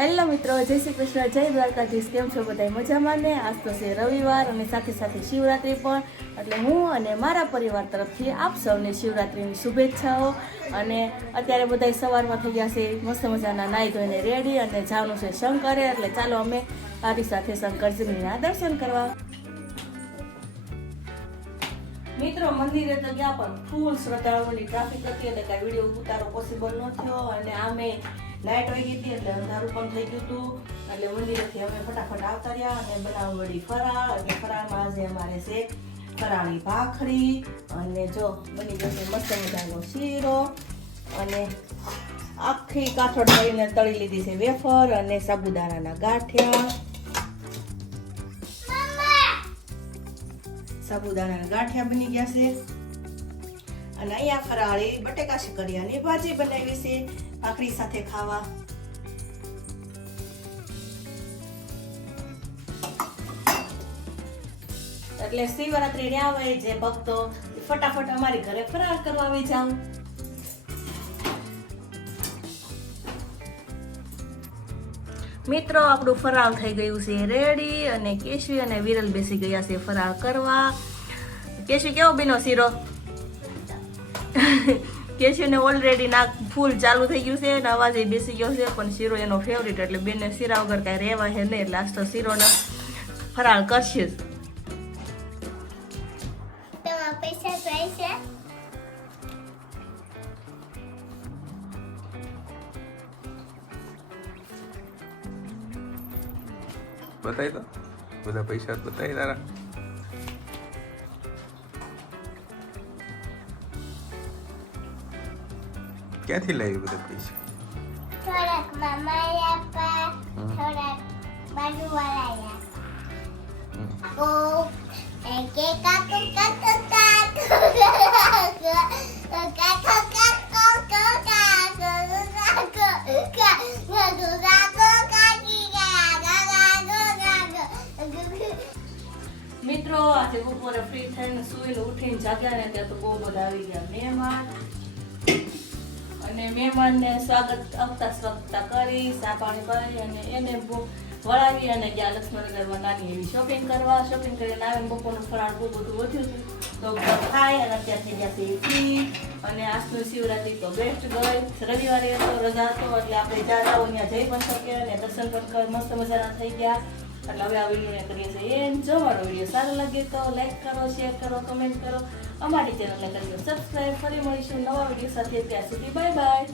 Hello મિત્રો, જય શ્રી કૃષ્ણ, જય દ્વારકાધીશ। કેમ છો બધા? મજામાં ને? આજ તો છે રવિવાર અને સાથે સાથે શિવરાત્રી પણ, એટલે હું અને મારા પરિવાર તરફથી આપ સૌને શિવરાત્રીની શુભેચ્છાઓ। અને અત્યારે બધા સવારમાં થઈ ગયા છે મસ્ત મજાના નાહી ધોઈને રેડી અને જવાનું છે શંકરે, એટલે ચાલો અમે મારી સાથે શંકરજીના દર્શન કરવા। મિત્રો મંદિરે તો ગયા પણ ફૂલ શ્રદ્ધાળુઓની ટ્રાફિક હતી એટલે કાંઈ વિડીયો ઉતારો પોસિબલ ન થયો, અને આમે લાઇટ વહી ગઈ હતી એટલે અંધારું પણ થઈ ગયું હતું, એટલે મંદિરેથી અમે ફટાફટ આવતા રહ્યા અને બનાવડી ફરાળ। એટલે ફરાળમાં આજે અમારે છે ફરાળી ભાખરી, અને જો બની જશે મસ્ત મજાનો શીરો, અને આખી કાથોડ કરીને તળી લીધી છે વેફર, અને સાબુદાણાના ગાંઠિયા, સાબુદાણાના ગાંઠિયા બની ગયા છે। અને અહીંયા ફરાળી બટેકા શક્કરિયાની ભાજી બનાવી છે ભાખરી સાથે ખાવા। એટલે શિવરાત્રી રહ્યા હોય જે ભક્તો ફટાફટ અમારી ઘરે ફરાળ કરવા આવી જાવ। મિત્રો આપણું ફરાળ થઈ ગયું છે રેડી, અને કેશવી અને વિરલ બેસી ગયા છે ફરાળ કરવા। કેશવી કેવો બીનો શીરો? કેશવીને ઓલરેડી નાક ફૂલ ચાલુ થઈ ગયું છે, અવાજ એ બેસી ગયો છે, પણ શીરો એનો ફેવરિટ, એટલે બેને શીરા વગર કાંઈ રહેવા છે નહીં, એટલે આજ તો શીરોને ફરાળ કરશે જ। બતાવી દો બધા પૈસા બતાવી તારા। ક્યાંથી લાવી બધા પૈસા? થોડાક મામા આપ્યા, થોડાક બાજુવાળા આપ્યા। ઓ કે કાકુ કાકુ કાકુ મિત્રો આજે બપોરે ફ્રી થઈને સુઈને ઉઠીને જાગ્યા ને ત્યાં તો બહુ બધા આવી ગયા મહેમાન, અને મહેમાનને સ્વાગતા કરી ચા પાણી કરી અને એને વળાવી અને ગયા લક્ષ્મણનગરમાં નાની એવી શોપિંગ કરવા। શોપિંગ કરીને આવીને બપોરનું ફરાળ બહુ બધું વધ્યું હતું તો ખાય, અને અત્યારે થઈ ગયા છે ફ્રી। અને આજનું શિવરાત્રી તો બેસ્ટ ગઈ, રવિવારે હતો, રજા હતો, એટલે આપણે જ્યાં જાઓ ત્યાં જઈ પણ શકીએ, અને દર્શન પણ મસ્ત મજાના થઈ ગયા। એટલે હવે આ વિડીયોને કરીએ છીએ એમ। જો મારો વિડીયો સારો લાગે તો લાઈક કરો, શેર કરો, કમેન્ટ કરો, અમારી ચેનલને કરીએ સબસ્ક્રાઈબ। ફરી મળીશું નવા વિડીયો સાથે, ત્યાં સુધી બાય બાય।